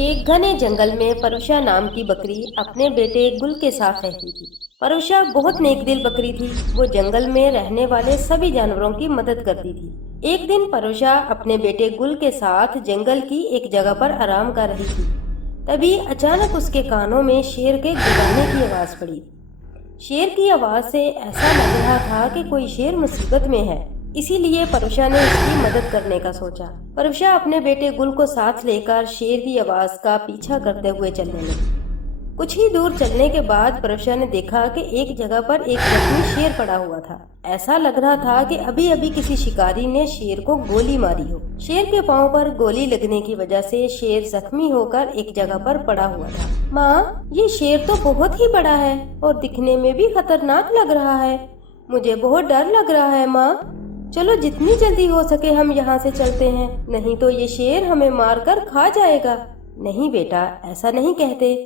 एक घने जंगल में परुषा नाम की बकरी अपने बेटे गुल के साथ रहती थी। परुषा बहुत नेक दिल बकरी थी। वो जंगल में रहने वाले सभी जानवरों की मदद करती थी। एक दिन परुषा अपने बेटे गुल के साथ जंगल की एक जगह पर आराम कर रही थी। तभी अचानक उसके कानों में शेर के गुर्राने की आवाज पड़ी। शेर की आवाज से ऐसा लग रहा था कि कोई शेर मुसीबत में है। इसीलिए परुषा ने उसकी मदद करने का सोचा। परुषा अपने बेटे गुल को साथ लेकर शेर की आवाज का पीछा करते हुए चलने लगी। कुछ ही दूर चलने के बाद परुषा ने देखा कि एक जगह पर एक जख्मी शेर पड़ा हुआ था। ऐसा लग रहा था कि अभी अभी किसी शिकारी ने शेर को गोली मारी हो। शेर के पांव पर गोली लगने की वजह से शेर जख्मी होकर एक जगह पर पड़ा हुआ था। माँ, ये शेर तो बहुत ही बड़ा है और दिखने में भी खतरनाक लग रहा है। मुझे बहुत डर लग रहा है माँ। चलो जितनी जल्दी हो सके हम यहाँ से चलते हैं, नहीं तो ये शेर हमें मारकर खा जाएगा। नहीं बेटा, ऐसा नहीं कहते।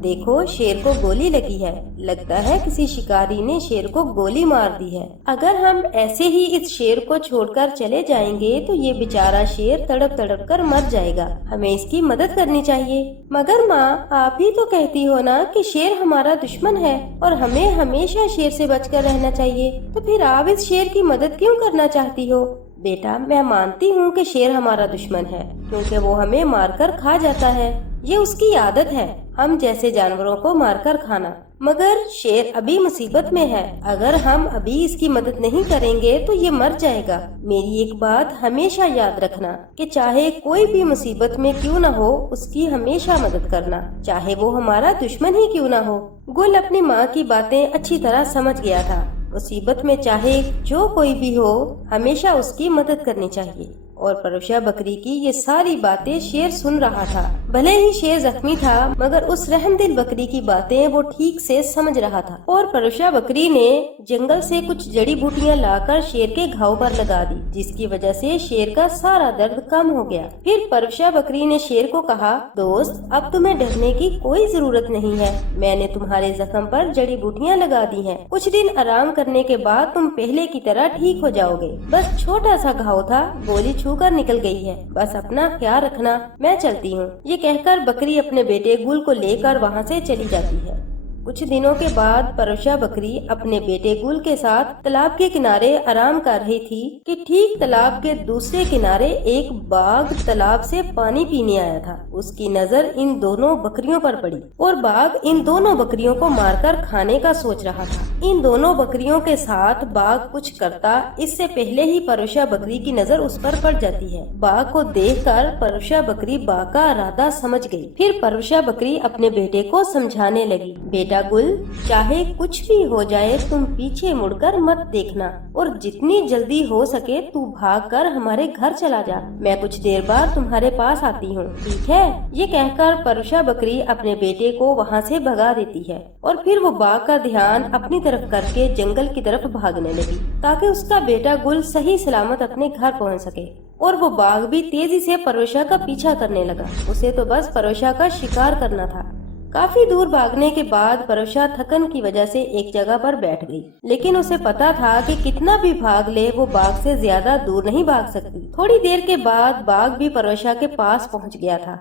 देखो, शेर को गोली लगी है। लगता है किसी शिकारी ने शेर को गोली मार दी है। अगर हम ऐसे ही इस शेर को छोड़कर चले जाएंगे तो ये बेचारा शेर तड़प तड़प कर मर जाएगा। हमें इसकी मदद करनी चाहिए। मगर माँ, आप ही तो कहती हो ना कि शेर हमारा दुश्मन है और हमें हमेशा शेर से बचकर रहना चाहिए। तो फिर आप इस शेर की मदद क्यों करना चाहती हो? बेटा, मैं मानती हूँ कि शेर हमारा दुश्मन है क्योंकि वो हमें मारकर खा जाता है। ये उसकी आदत है, हम जैसे जानवरों को मारकर खाना। मगर शेर अभी मुसीबत में है। अगर हम अभी इसकी मदद नहीं करेंगे तो ये मर जाएगा। मेरी एक बात हमेशा याद रखना कि चाहे कोई भी मुसीबत में क्यों न हो, उसकी हमेशा मदद करना, चाहे वो हमारा दुश्मन ही क्यों न हो। गुल अपनी माँ की बातें अच्छी तरह समझ गया था। मुसीबत में चाहे जो कोई भी हो, हमेशा उसकी मदद करनी चाहिए। और परुषा बकरी की ये सारी बातें शेर सुन रहा था। भले ही शेर जख्मी था, मगर उस रहमदिल बकरी की बातें वो ठीक से समझ रहा था। और परुषा बकरी ने जंगल से कुछ जड़ी बूटियां लाकर शेर के घाव पर लगा दी, जिसकी वजह से शेर का सारा दर्द कम हो गया। फिर परुषा बकरी ने शेर को कहा, दोस्त, अब तुम्हें डरने की कोई जरूरत नहीं है। मैंने तुम्हारे जख्म पर जड़ी बूटियां लगा दी हैं। कुछ दिन आराम करने के बाद तुम पहले की तरह ठीक हो जाओगे। बस छोटा सा घाव था, गोली कर निकल गई है। बस अपना ख्याल रखना, मैं चलती हूँ। ये कहकर बकरी अपने बेटे गुल को लेकर वहाँ से चली जाती है। कुछ दिनों के बाद परुषा बकरी अपने बेटे गुल के साथ तालाब के किनारे आराम कर रही थी कि ठीक तालाब के दूसरे किनारे एक बाघ तालाब से पानी पीने आया था। उसकी नजर इन दोनों बकरियों पर पड़ी और बाघ इन दोनों बकरियों को मारकर खाने का सोच रहा था। इन दोनों बकरियों के साथ बाघ कुछ करता इससे पहले ही परुषा बकरी की नजर उस पर पड़ जाती है। बाघ को देखकर परुषा बकरी बाघ का इरादा समझ गई। फिर परुषा बकरी अपने बेटे को समझाने लगी, बेटा गुल, चाहे कुछ भी हो जाए तुम पीछे मुड़कर मत देखना और जितनी जल्दी हो सके तू भागकर हमारे घर चला जा। मैं कुछ देर बाद तुम्हारे पास आती हूँ, ठीक है? ये कहकर परुषा बकरी अपने बेटे को वहाँ से भगा देती है और फिर वो बाघ का ध्यान अपनी तरफ करके जंगल की तरफ भागने लगी ताकि उसका बेटा गुल सही सलामत अपने घर पहुँच सके। और वो बाघ भी तेजी से परुषा का पीछा करने लगा। उसे तो बस परुषा का शिकार करना था। काफी दूर भागने के बाद परुषा थकन की वजह से एक जगह पर बैठ गई, लेकिन उसे पता था कि कितना भी भाग ले वो बाघ से ज्यादा दूर नहीं भाग सकती। थोड़ी देर के बाद बाघ भी परुषा के पास पहुंच गया था।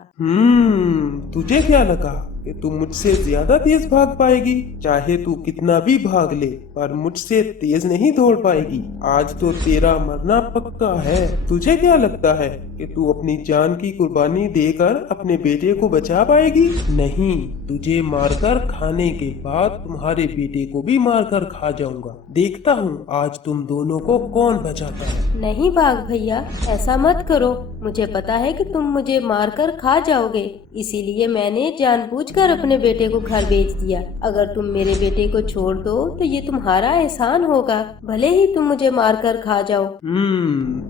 तुझे क्या लगा कि तू मुझसे ज्यादा तेज भाग पाएगी? चाहे तू कितना भी भाग ले, पर मुझसे तेज नहीं दौड़ पाएगी। आज तो तेरा मरना पक्का है। तुझे क्या लगता है कि तू अपनी जान की कुर्बानी देकर अपने बेटे को बचा पाएगी? नहीं, तुझे मारकर खाने के बाद तुम्हारे बेटे को भी मारकर खा जाऊंगा। देखता हूँ आज तुम दोनों को कौन बचाता है। नहीं बाघ भैया, ऐसा मत करो। मुझे पता है कि तुम मुझे मारकर खा जाओगे, इसीलिए मैंने जानबूझकर अपने बेटे को घर भेज दिया। अगर तुम मेरे बेटे को छोड़ दो तो ये तुम्हारा एहसान होगा, भले ही तुम मुझे मारकर खा जाओ।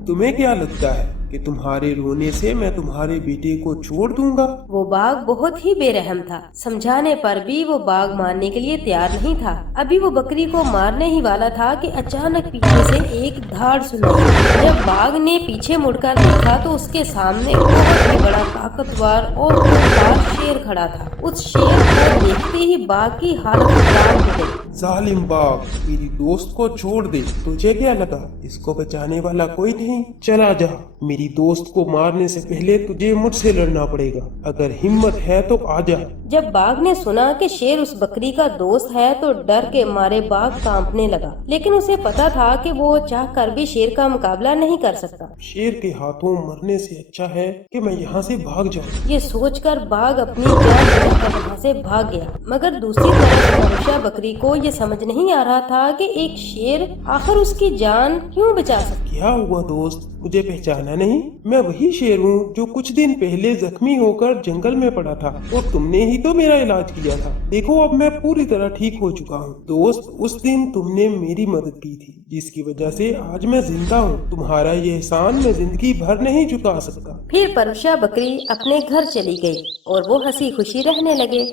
तुम्हें क्या लगता है कि तुम्हारे रोने से मैं तुम्हारे बेटे को छोड़ दूंगा? वो बाघ बहुत ही बेरहम था। समझाने पर भी वो बाघ मानने के लिए तैयार नहीं था। अभी वो बकरी को मारने ही वाला था कि अचानक पीछे से एक धाड़ सुनाई। जब बाघ ने पीछे मुड़कर देखा तो उसके सामने बहुत ही बड़ा ताकतवर और खूंखार शेर खड़ा था। उस शेर को देखते ही बाघ की हालत खराब हो गई। जालिम बाघ, मेरी दोस्त को छोड़ दे। तुझे क्या लगा इसको बचाने वाला कोई नहीं? चला जा। मेरी दोस्त को मारने से पहले तुझे मुझसे लड़ना पड़ेगा। अगर हिम्मत है तो आजा। जब बाघ ने सुना कि शेर उस बकरी का दोस्त है तो डर के मारे बाघ कांपने लगा, लेकिन उसे पता था कि वो चाहकर भी शेर का मुकाबला नहीं कर सकता। शेर के हाथों मरने से अच्छा है कि मैं यहाँ से भाग जाऊँ। ये सोचकर बाघ अपनी जान बचाकर वहाँ से भाग गया। मगर दूसरी तरफ मनुष्य बकरी को ये समझ नहीं आ रहा था कि एक शेर आखिर उसकी जान क्यों बचा सकता। क्या हुआ दोस्त, मुझे पहचाना नहीं? मैं वही शेर हूँ जो कुछ दिन पहले जख्मी होकर जंगल में पड़ा था और तुमने ही तो मेरा इलाज किया था। देखो अब मैं पूरी तरह ठीक हो चुका हूँ। दोस्त, उस दिन तुमने मेरी मदद की थी जिसकी वजह से आज मैं जिंदा हूँ। तुम्हारा ये एहसान मैं जिंदगी भर नहीं चुका सकता। फिर परुषा बकरी अपने घर चली गई और वो हंसी खुशी रहने लगे।